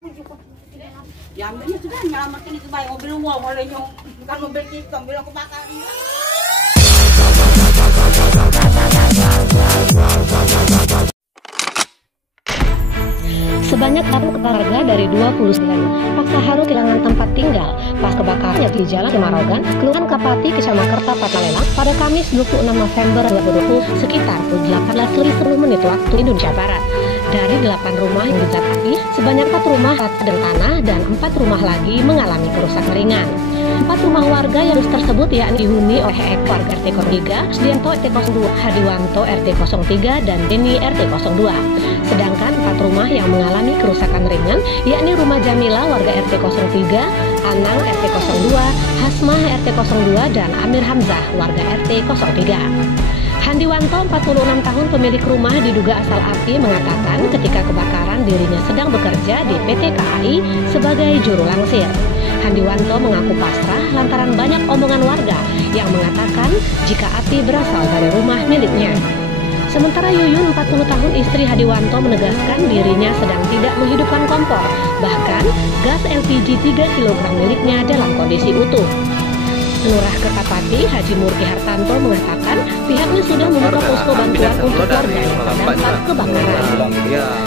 Ya ambilnya sudah nyelamatin itu baik mobil gua, bolehnya bukan mobil kita, mobil aku bakar. Sebanyak 8 keluarga dari 29 paksa harus kehilangan tempat tinggal pas kebakarnya di Jalan Marogan, Kelurahan Kapati, Kecamatan Patalenang pada Kamis 26 November 2020 sekitar 18.10 waktu Indonesia Barat. Dari 8 rumah yang dijatuh api, sebanyak 4 rumah dan tanah dan 4 rumah lagi mengalami kerusakan ringan. 4 rumah warga yang tersebut yakni dihuni oleh warga RT 03, Sdianto RT 02, Hadiwanto RT 03, dan Deni RT 02. Sedangkan 4 rumah yang mengalami kerusakan ringan yakni rumah Jamila warga RT 03, Anang RT 02, Hasmah RT 02, dan Amir Hamzah warga RT 03. Handiwanto, 46 tahun pemilik rumah diduga asal api, mengatakan ketika kebakaran dirinya sedang bekerja di PT KAI sebagai juru langsir. Handiwanto mengaku pasrah lantaran banyak omongan warga yang mengatakan jika api berasal dari rumah miliknya. Sementara Yuyun, 40 tahun istri Hadiwanto, menegaskan dirinya sedang tidak menghidupkan kompor, bahkan gas LPG 3 kg miliknya dalam kondisi utuh. Lurah Kertapati Haji Murti Hartanto mengatakan pihaknya sudah membuka posko bantuan untuk warga yang terdampak kebakaran.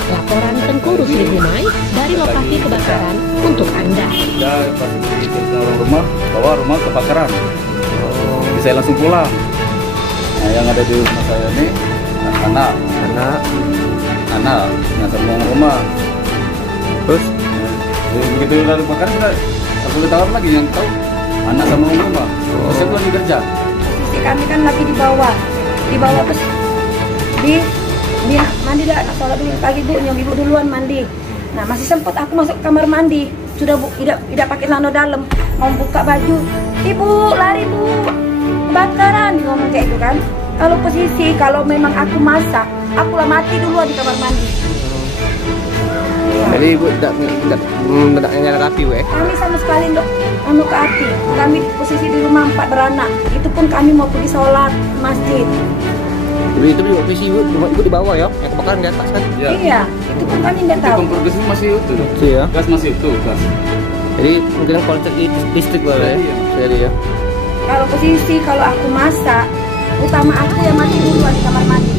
Laporan Tengku Rusli Gumai dari lokasi kebakaran untuk Anda. Rumah, bahwa rumah kebakaran, saya langsung pulang. Nah, yang ada di rumah saya ini anak yang semua rumah. Terus begitu udah kebakaran, aku tahu lagi yang tahu anak sama rumah. Terus saya lagi kerja. Sisi kami kan lagi di bawah terus di mandi dah, nak sholat dulu pagi bu, nyom ibu duluan mandi. Nah masih sempat aku masuk kamar mandi, sudah bu tidak pakai celana dalam, mau buka baju, ibu lari bu, kebakaran, ngomong kayak itu kan. Kalau posisi kalau memang aku masak, aku lah mati duluan di kamar mandi. Jadi ibu tidak nyala api weh? Kami sama sekali anu ke api. Kami posisi di rumah 4 beranak. Itu pun kami mau pergi sholat masjid. Jadi itu juga posisi rumah ibu di bawah ya? Yang kebakaran di atas kan? Ya. Iya, itu pun kami nggak tahu. Kompor gas masih utuh. Itu ya? Gas masih utuh, gas. Jadi mungkin kontrak listrik lah ya? Jadi ya? Kalau posisi kalau aku masak, utama aku yang mati duluan di kamar mandi.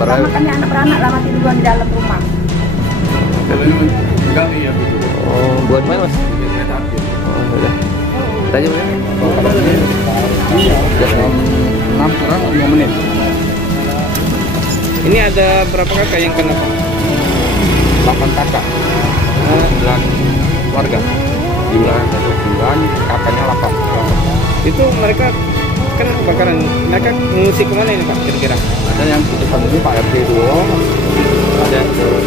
Sama kami anak beranak lah mati duluan di dalam rumah. Kami ya Bu. Oh, buat mana mas? Oh, udah. Tanya bu ya? Jam 6 kurang 5 menit. Ini ada berapa kakak yang kena pak? 8 kakak, 9 warga. Jumlah 9, kakaknya 8. Itu mereka kena kebakaran. Mereka mengungsi kemana ini pak kira-kira? Ada yang di depan ini Pak RT 2, ada yang ke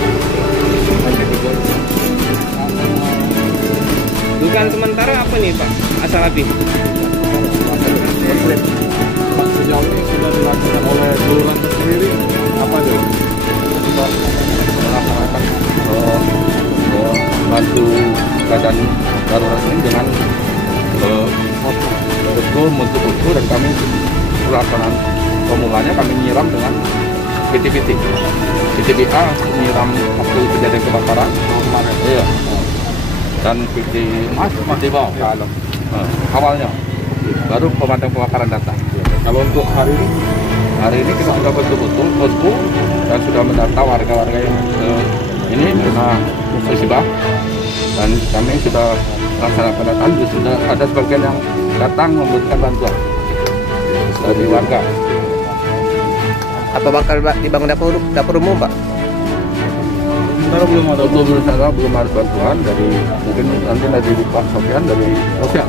Dugaan sementara apa nih pak? Asal api? Pak, sejauh ini sudah dilakukan oleh kelurahan sendiri apa itu? Kita melaksanakan bantu keadaan darurat ini dengan betul mutu dan kami pelaksanaan pemulanya kami nyiram dengan PTBA menyiram waktu kejadian kebakaran kemarin. Iya. Dan PT bawah awalnya baru pemadam kebakaran datang. Kalau untuk hari ini kita sudah betul-betul posko dan sudah mendata warga-warga yang ini kena musibah dan kami sudah melaksanakan pendataan. Sudah ada sebagian yang datang membutuhkan bantuan dari warga. Apa bakal dibangun dapur umum pak? Sementara belum ada bantuan dari mungkin nanti dari Pak Sofian dari sosial.